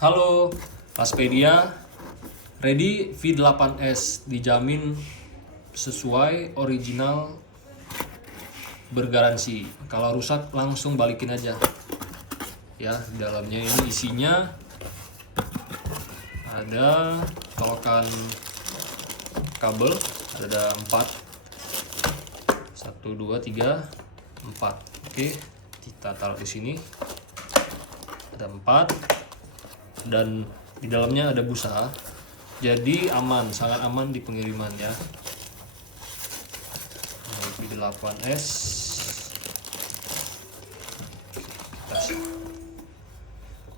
Halo Laspedia, ready V8S dijamin sesuai original, bergaransi. Kalau rusak langsung balikin aja. Ya, dalamnya ini isinya ada colokan kabel, ada 4. 1 2 3 4. Oke, kita taruh di sini. Ada 4. Dan di dalamnya ada busa, jadi aman, sangat aman di pengiriman ya. V8S.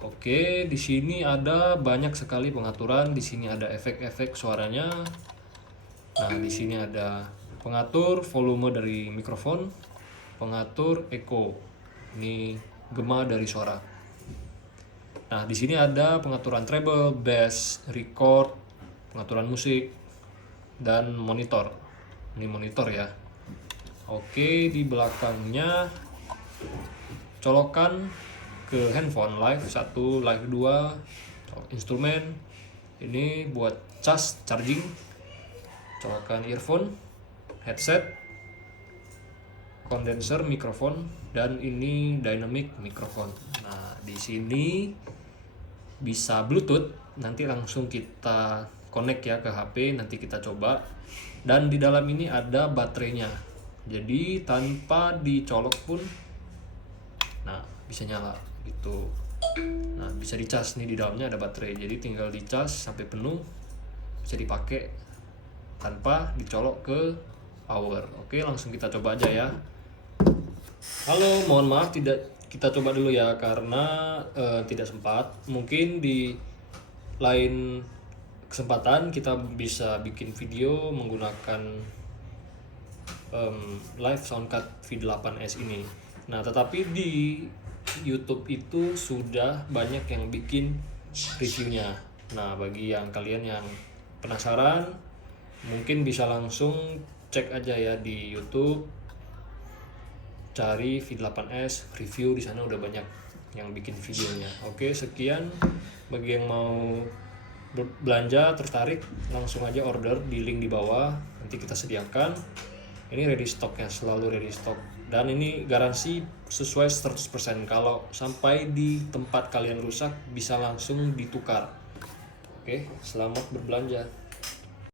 Oke, di sini ada banyak sekali pengaturan. Di sini ada efek-efek suaranya. Nah, di sini ada pengatur volume dari mikrofon, pengatur echo. Ini gema dari suara. Nah, di sini ada pengaturan treble, bass, record, pengaturan musik, dan monitor. Ini monitor ya. Oke, di belakangnya colokan ke handphone live 1, live 2, instrumen. Ini buat cas, charging, colokan earphone, headset, condenser mikrofon, dan ini dynamic mikrofon. Nah, di sini bisa Bluetooth, nanti langsung kita connect ya ke HP, nanti kita coba. Dan di dalam ini ada baterainya, jadi tanpa dicolok pun nah bisa nyala gitu. Nah, bisa dicas nih, di dalamnya ada baterai, jadi tinggal dicas sampai penuh, bisa dipakai tanpa dicolok ke power. Oke, langsung kita coba aja ya. Halo, mohon maaf kita coba dulu ya karena tidak sempat. Mungkin di lain kesempatan kita bisa bikin video menggunakan live soundcard V8S ini. Nah, tetapi di YouTube itu sudah banyak yang bikin reviewnya. Nah, bagi yang kalian yang penasaran, mungkin bisa langsung cek aja ya di YouTube, cari V8S review, di sana udah banyak yang bikin videonya. Oke, sekian. Bagi yang mau belanja, tertarik, langsung aja order di link di bawah, nanti kita sediakan. Ini ready stock ya, selalu ready stock. Dan ini garansi sesuai 100%. Kalau sampai di tempat kalian rusak, bisa langsung ditukar. Oke, selamat berbelanja.